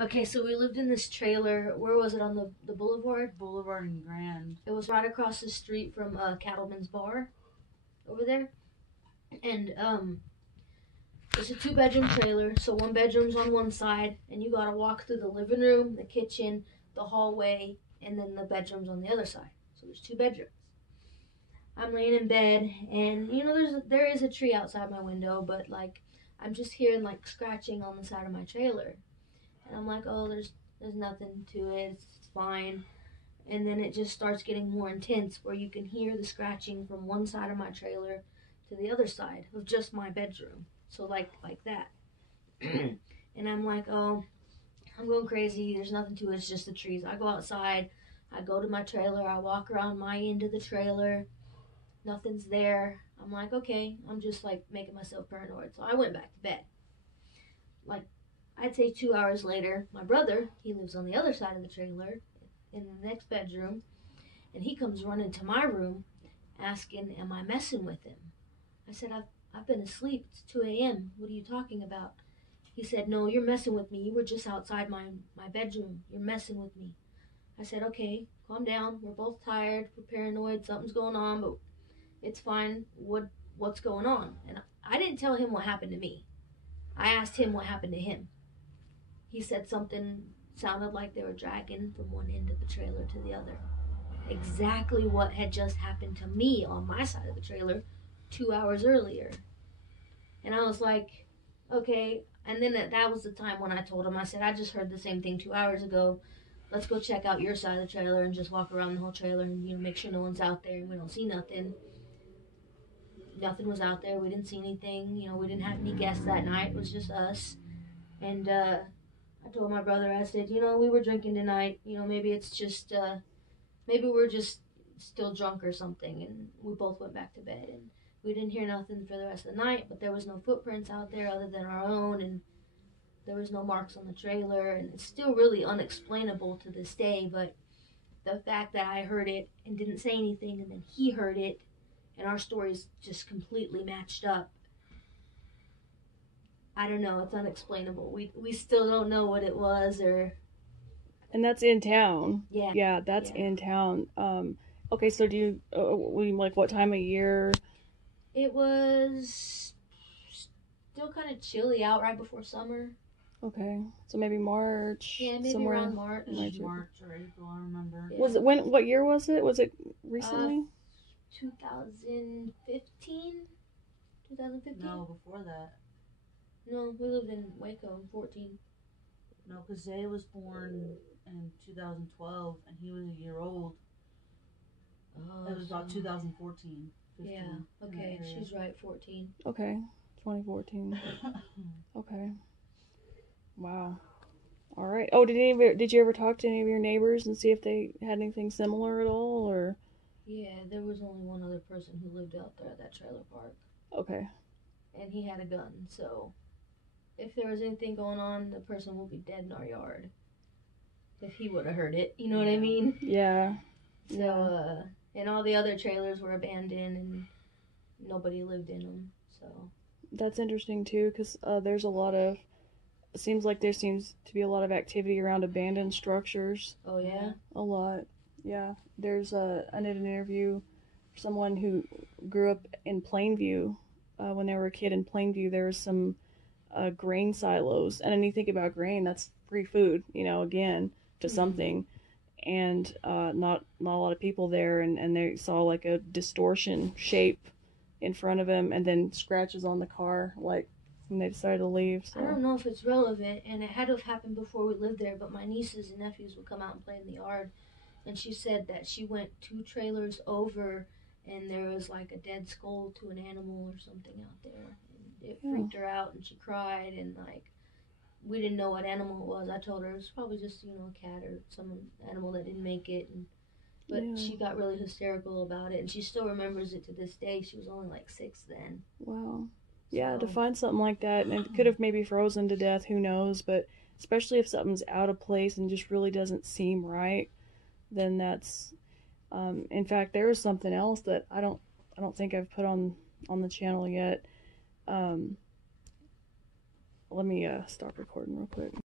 Okay, so we lived in this trailer. Where was it? On the boulevard? Boulevard and Grand. It was right across the street from Cattleman's Bar over there. And it's a 2-bedroom trailer. So one bedroom's on one side, and you gotta walk through the living room, the kitchen, the hallway, and then the bedroom's on the other side. So there's 2 bedrooms. I'm laying in bed, and there is a tree outside my window, but like I'm just hearing like scratching on the side of my trailer. And I'm like, oh, there's nothing to it. It's fine. And then it just starts getting more intense, where you can hear the scratching from one side of my trailer to the other side of just my bedroom. So like that. And I'm like, oh, I'm going crazy. There's nothing to it. It's just the trees. I go outside. I go to my trailer. I walk around my end of the trailer. Nothing's there. I'm like, okay. I'm just like making myself paranoid. So I went back to bed. Like, I'd say 2 hours later, my brother, he lives on the other side of the trailer in the next bedroom, and he comes running to my room asking, am I messing with him? I said, I've been asleep. It's 2 a.m. What are you talking about? He said, no, you're messing with me. You were just outside my bedroom. You're messing with me. I said, okay, calm down. We're both tired. We're paranoid. Something's going on, but it's fine. What's going on? And I didn't tell him what happened to me. I asked him what happened to him. He said something sounded like they were dragging from one end of the trailer to the other. Exactly what had just happened to me on my side of the trailer 2 hours earlier. And I was like, okay. And then that was the time when I told him, I said, I just heard the same thing 2 hours ago. Let's go check out your side of the trailer and just walk around the whole trailer and make sure no one's out there and we don't see nothing. Nothing was out there. We didn't see anything. We didn't have any guests that night. It was just us. And I told my brother, I said, we were drinking tonight. Maybe it's just, maybe we're just still drunk or something. And we both went back to bed. And we didn't hear nothing for the rest of the night, but there was no footprints out there other than our own. And there was no marks on the trailer. And it's still really unexplainable to this day. But the fact that I heard it and didn't say anything, and then he heard it, and our stories just completely matched up. I don't know. It's unexplainable. We still don't know what it was or. And that's in town. Yeah. Yeah, that's in town. Okay, so do you like what time of year? It was still kind of chilly out right before summer. Okay, so maybe March. Yeah, maybe somewhere around March. March or April, I remember. Yeah. Was it what year was it? Was it recently? 2015. 2015. No, before that. No, we lived in Waco in 14. No, because Zay was born in 2012, and he was a year old. Oh, it was about 2014. 15, yeah, okay, she's right, 14. Okay, 2014. Okay. Wow. All right. Oh, did you ever talk to any of your neighbors and see if they had anything similar at all, or? Yeah, there was only one other person who lived out there at that trailer park. Okay. And he had a gun, so if there was anything going on, the person will be dead in our yard. If he would have heard it, you know what I mean? Yeah. So, and all the other trailers were abandoned and nobody lived in them, so. That's interesting too, because there's a lot of, it seems like there seems to be a lot of activity around abandoned structures. Oh, yeah? A lot. Yeah. There's I did an interview for someone who grew up in Plainview. When they were a kid in Plainview, there was some grain silos. And then you think about grain, that's free food, again, to something. And not a lot of people there. And they saw like a distortion shape in front of him and then scratches on the car, like when they decided to leave. So. I don't know if it's relevant, and it had to have happened before we lived there, but my nieces and nephews would come out and play in the yard. And she said that she went 2 trailers over, and there was like a dead skull to an animal or something out there. And it freaked her out, and she cried, and like, we didn't know what animal it was. I told her it was probably just, a cat or some animal that didn't make it. But she got really hysterical about it, and she still remembers it to this day. She was only like 6 then. Wow. Yeah, to find something like that, and it could have maybe frozen to death, who knows, but especially if something's out of place and just really doesn't seem right, then that's, in fact, there is something else that I don't think I've put on the channel yet. Let me stop recording real quick.